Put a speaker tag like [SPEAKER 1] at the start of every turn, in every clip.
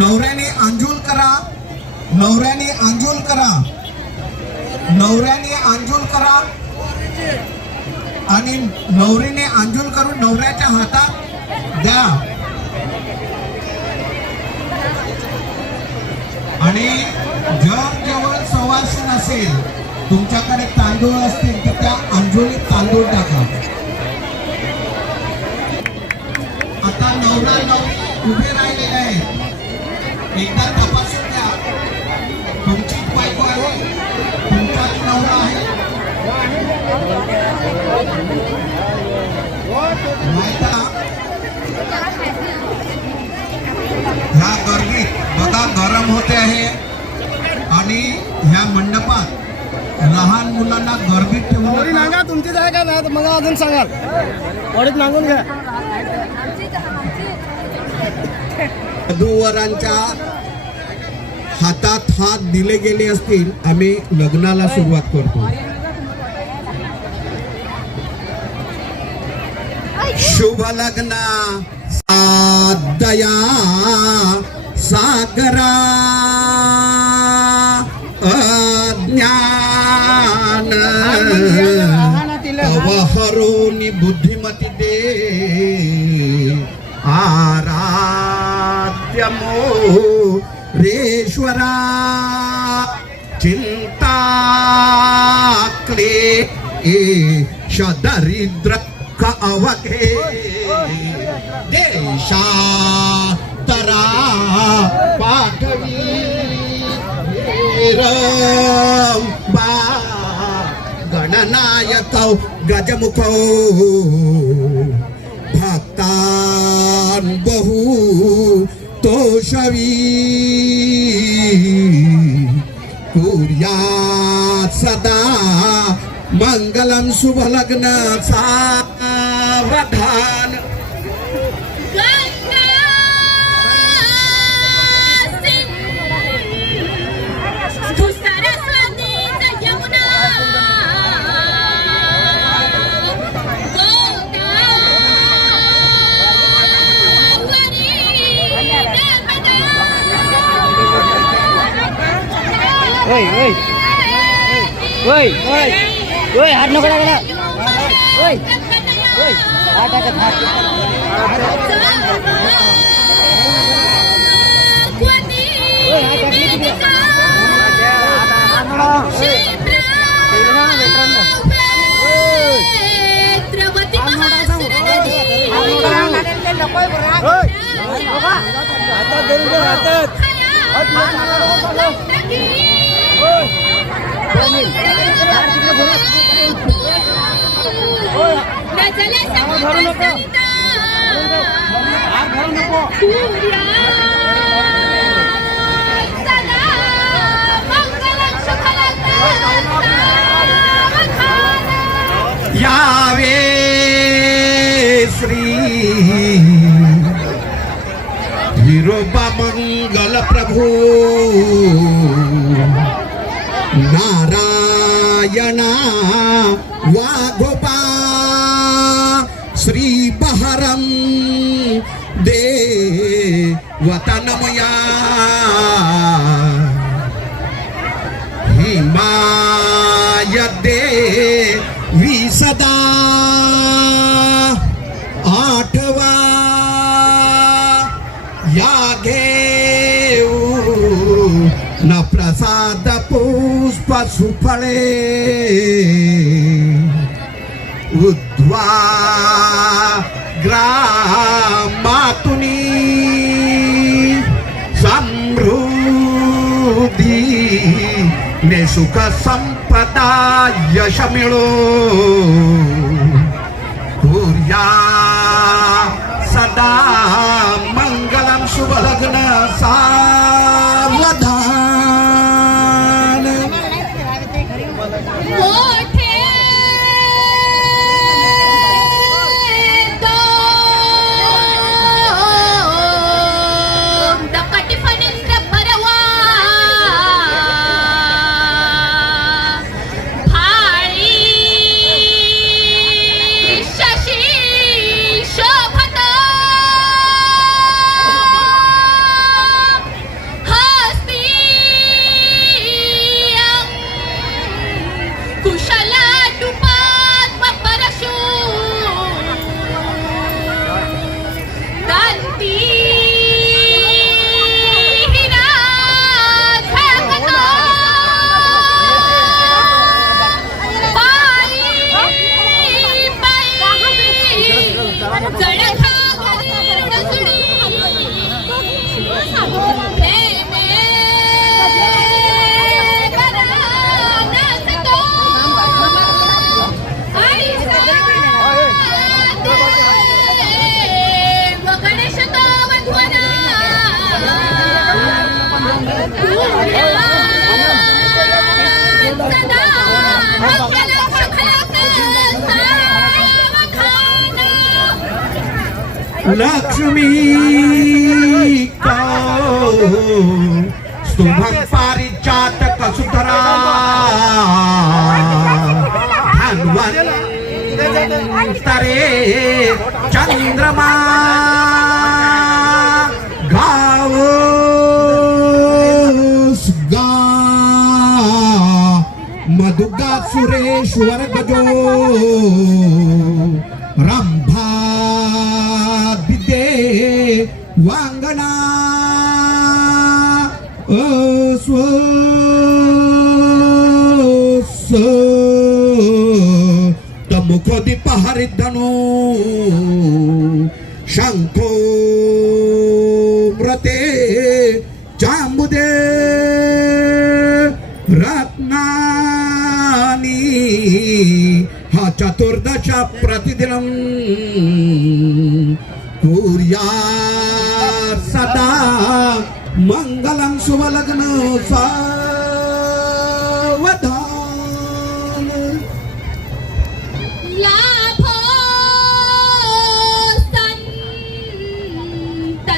[SPEAKER 1] नवऱ्याने आंजूल करा. नवऱ्याने आंजूल करा. नवऱ्याने आंजूल करा. आणि नवरीने आंजूल करून नवऱ्याच्या हातात द्या. आणि जर जवळ सवासन असेल तुमच्याकडे तांदूळ असतील तर त्या अंजोलीत तांदूळ टाका. आता नवरा नवरी ह्या गर्दीत बघा गरम होते आहे. आणि ह्या मंडपात लहान मुलांना गर्दीत ठेवून.
[SPEAKER 2] नागा तुमची जागा ना तर मला अजून सांगाल. वडील मागून घ्या.
[SPEAKER 1] वधूवरांच्या हातात हात दिले गेले असतील आम्ही लग्नाला सुरुवात करतो. शुभ लग्न। दया सागरा अज्ञान। अवहरोनी बुद्धिमती दे आराध्यमो रेश्वरा चिंता क्ले दरिद्र का কাওকে দেশা তরা পাঠবী ಬಾ ಗಣನಾಯಕೌ ಗಜಮುಖೌ ಭಕ್ತಾನ್ ಬಹು ತೋಷವೀ ಕುರ್ಯಾ ಸದಾ ಮಂಗಲಂ ಶುಭಲಗ್ನ ಸಾ सावधान
[SPEAKER 3] गंगा सिंध तू सरस्वती यमुना गोदावरी
[SPEAKER 2] ओय ओय हात टाकत हात ओय हात टाकली तिकडे ओय हातात धरून ठेव,
[SPEAKER 1] वतनमया हिमायदे विसदा आठवा या घेऊ न प्रसाद पुष्प सुफळे उद्वा
[SPEAKER 3] suka sampada ya shamilo kurya sadar.
[SPEAKER 1] Lakshmi का शुभम पारिजातक सुतरा। धनवंतरे चंद्रमा। मधुगा सुरेश्वर गजो। ముఖోది పహరిద్దను శంఖోవ్రతే జాంబుదే రత్నాని చతుర్దశ ప్రతిదినం కూర్యా సదా మంగళం శుభలగ్న సా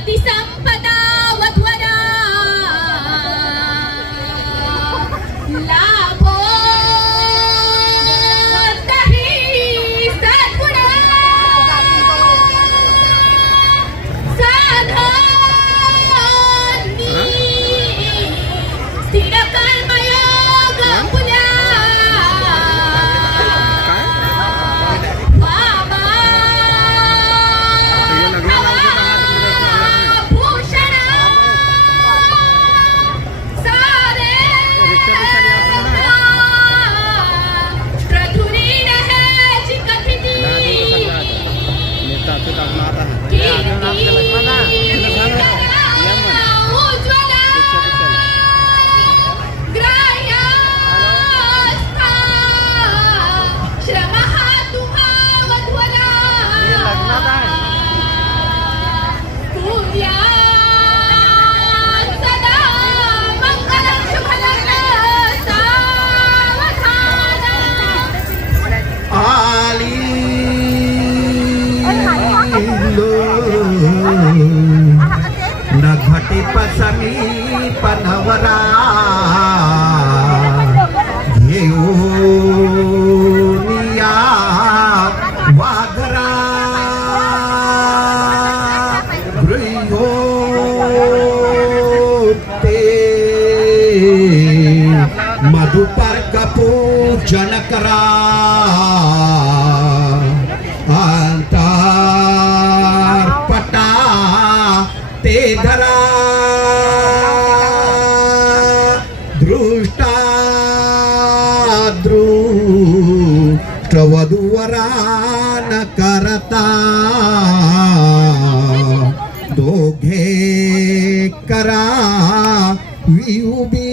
[SPEAKER 1] at isang ಸಮೀಪನವರಾ दृष्टवधूवरा न करता दोघे करा विउबी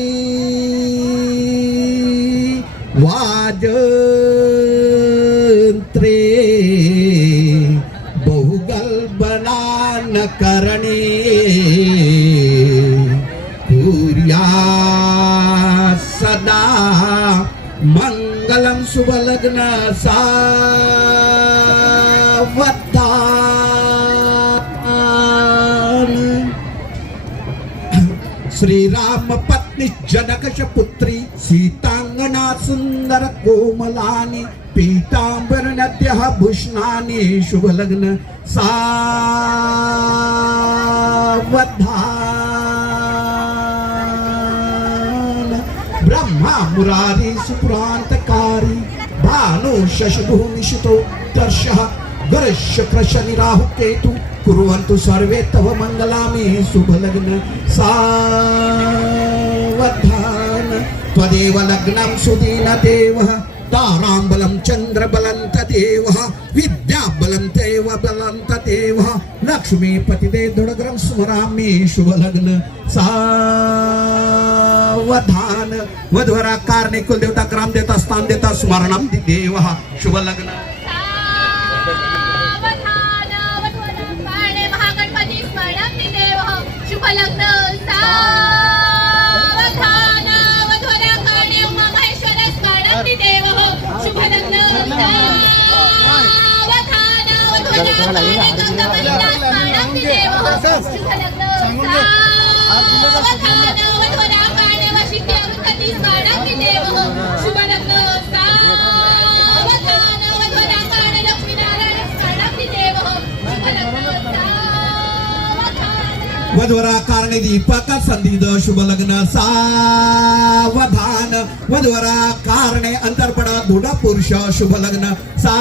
[SPEAKER 1] वाजंत्रे बहुगल्बनान करणे कुर्या सदा शुभ लग्न श्रीराम पत्नी जनकश पुत्री सीतांगना सुंदर कोमलानी पीतांबर नद्य भूषणानी शुभलग्न सावधान ब्रह्मा मुरारी सुप्रांतकारी भानु निशितो दर्शः। गर्ष कृशनि राहु केतु कुर्वन्तु सर्वे तव मङ्गलामि। शुभलग्न सावधान। त्वदेव लग्नं सुदीनदेवः। ताराम्बलं चन्द्रबलं तदेवः लक्ष्मीपतिदे दृढग्रं स्मरामि शुभलग्न सावधान. वधवरा कारणे कुलदेवता ग्राम देता स्थान देता शुभलग्न.
[SPEAKER 3] देव. हा शुभ लग्न वधवरा कारणे
[SPEAKER 1] दीपक संधीद शुभ लग्न सावधान. वधवरा कारणे अंतर्पण दृढ पुरुष शुभ लग्न सा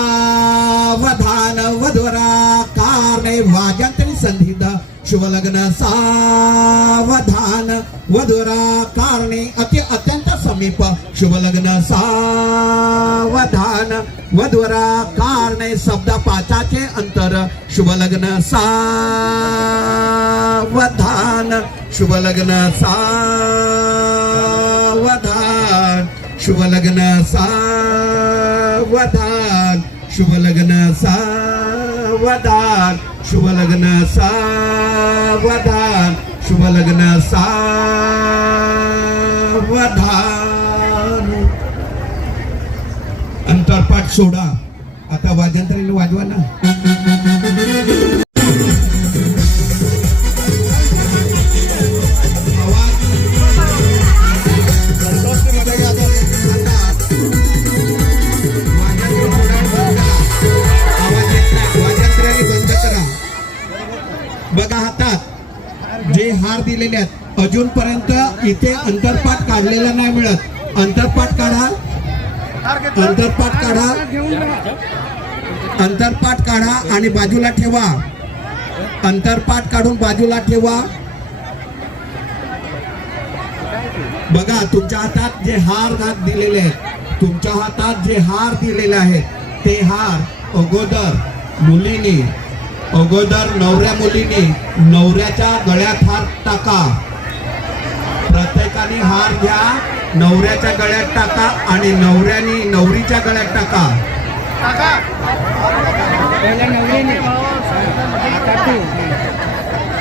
[SPEAKER 1] सावधान वधवरा कारणे वाजंत्री संधीद शुभ लग्न सावधान वधुरा कारणे अति अत्यंत समीप. शुभ लग्न सावधान वधुरा कारणे शब्द पाचाचे अंतर. शुभ लग्न सावधान. शुभ लग्न सावधान. शुभ लग्न सावधान. शुभ लग्न सावधान शुभ लग्न सावधान शुभ लग्न सावधान अंतरपाठ सोडा. आता वाजंत्रीने वाजवा ना. दिलेले आहेत. अजूनपर्यंत इथे अंतरपाठ काढलेला नाही मिळत. अंतरपाठ काढा. अंतरपाठ काढा. अंतरपाठ काढा आणि बाजूला ठेवा. अंतरपाठ काढून बाजूला ठेवा. बघा तुमच्या हातात जे हार घात दिलेले आहेत तुमच्या हातात जे हार दिलेले आहेत ते हार अगोदर मुलीने अगोदर नवऱ्या मुलीने नवऱ्याच्या गळ्यात हार टाका. प्रत्येकाने हार घ्या नवऱ्याच्या गळ्यात टाका आणि नवऱ्याने नवरीच्या गळ्यात टाका.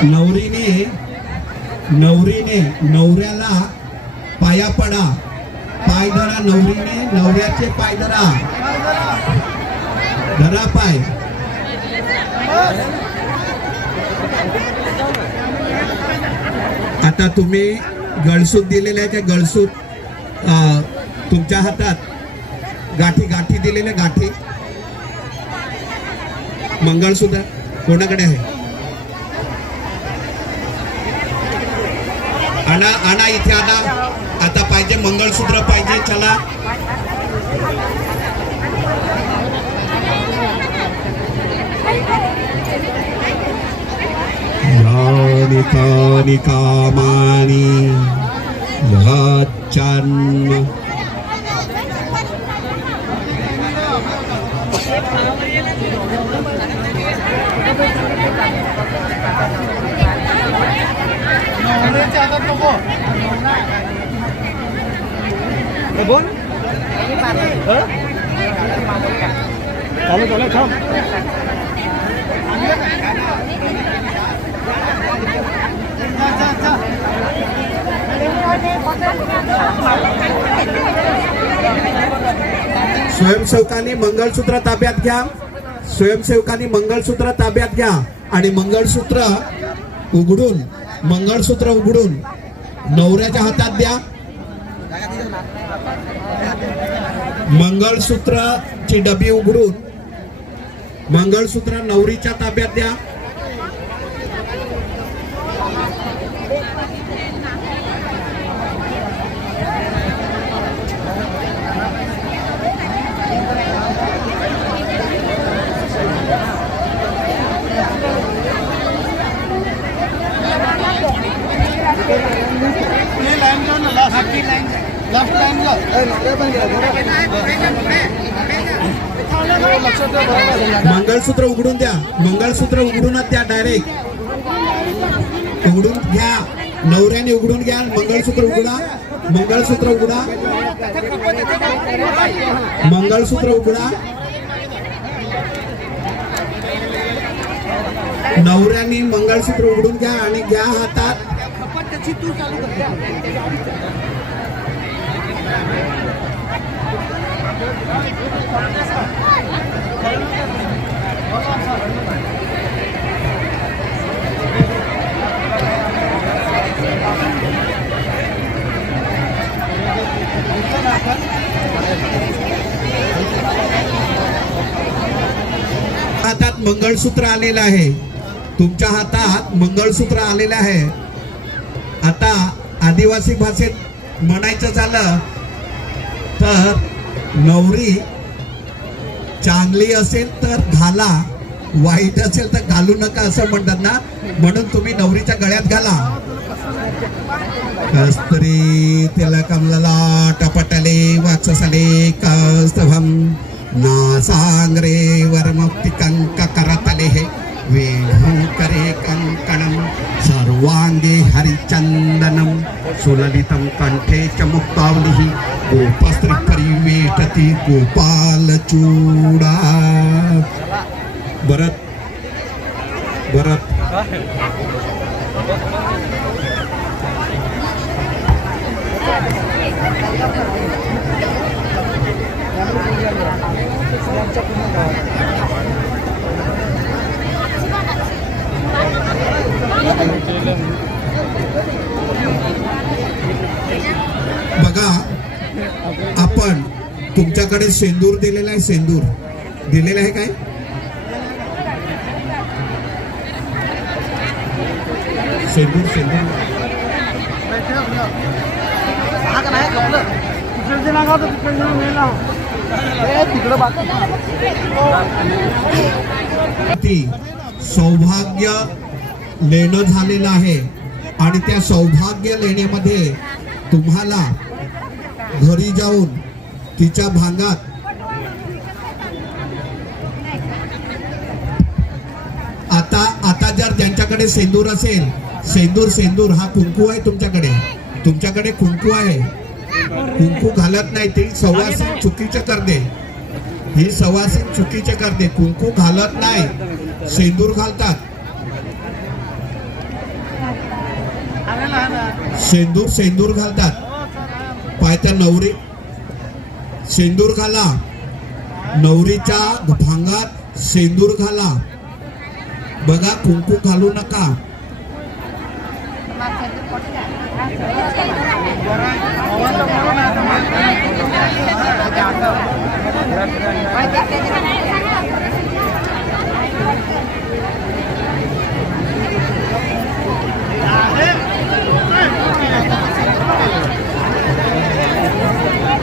[SPEAKER 2] नवरीने
[SPEAKER 1] नवरीने नवऱ्याला पाया पडा. पाय धरा नवरीने नवऱ्याचे पाय धरा. धरा पाय. आता तुम्ही गळसूत दिलेले आहे त्या गळसूत अं, तुमच्या हातात? गाठी गाठी दिलेल्या गाठी? मंगळसूत्र कोणाकडे आहे? आणा आणा इथे आणा. आता पाहिजे मंगळसूत्र पाहिजे चला. यानि कानि कामानि याच्चन्
[SPEAKER 2] नवऱ्याच्या हातात नको हे बोल हं? चालू चालू थांब
[SPEAKER 1] स्वयंसेवकांनी मंगळसूत्र ताब्यात घ्या. स्वयंसेवकांनी मंगळसूत्र ताब्यात घ्या. आणि मंगळसूत्र उघडून मंगळसूत्र उघडून नवऱ्याच्या हातात द्या. मंगळसूत्राची डबी उघडून मंगळसूत्र नवरीच्या ताब्यात द्या
[SPEAKER 2] हे लाईन लाव ना लास्ट लास्ट
[SPEAKER 1] मंगळसूत्र उघडून द्या. मंगळसूत्र उघडूनच द्या डायरेक्ट उघडून घ्या. नवऱ्याने उघडून घ्या. मंगळसूत्र उघडा. मंगळसूत्र उघडा. मंगळसूत्र उघडा. नवऱ्याने मंगळसूत्र उघडून घ्या आणि घ्या हातात हातात मंगळसूत्र आलेलं आहे. तुमच्या हातात मंगळसूत्र आलेलं आहे. आता आदिवासी भाषेत म्हणायचं झालं तर नवरी चांगली असेल तर घाला वाईट असेल तर घालू नका असं म्हणतात ना? म्हणून तुम्ही नवरीच्या गळ्यात घाला. कस्तरी तिला कमला टपटले वाचसाले कस्तभम. नासांग्रे सांग्रे वरमुक्ती कंक करतले हे। सर्वांगे सुललितं कंठे च मुक्तावलिः। गोपस्त्री परिवेटति गोपालचूडा। भरत भरत भरत। बघा आपण तुमच्याकडे सेंदूर दिलेला आहे सेंदूर. दिलेला आहे काय? सेंदूर सेंदूर.
[SPEAKER 2] तिकडे
[SPEAKER 1] ती सौभाग्य लेणं झालेलं आहे. आणि त्या सौभाग्य लेण्यामध्ये तुम्हाला घरी जाऊन तिच्या भागात आता आता जर ज्यांच्याकडे सेंदूर असेल सेंदूर सेंदूर हा कुंकू आहे तुमच्याकडे. तुमच्याकडे कुंकू आहे. कुंकू घालत नाही ती सवासिक चुकीचं करते ही सवासिक चुकीचे करते कुंकू घालत नाही. सेंदूर घालतात. सेंदूर सेंदूर घालतात. पायत्या नवरी. सेंदूर घाला. नवरीच्या भांगात सेंदूर घाला. बघा कुंकू घालू नका.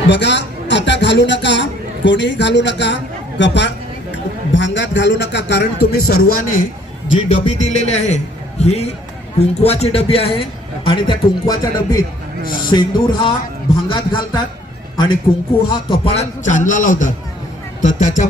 [SPEAKER 1] बघा आता घालू नका कोणीही घालू नका कपा भांगात घालू नका कारण तुम्ही सर्वांनी जी डबी दिलेली आहे ही कुंकवाची डबी आहे आणि त्या कुंकवाच्या डबीत सेंदूर हा भांगात घालतात आणि कुंकू हा कपाळात चांदला लावतात. तर त्याच्या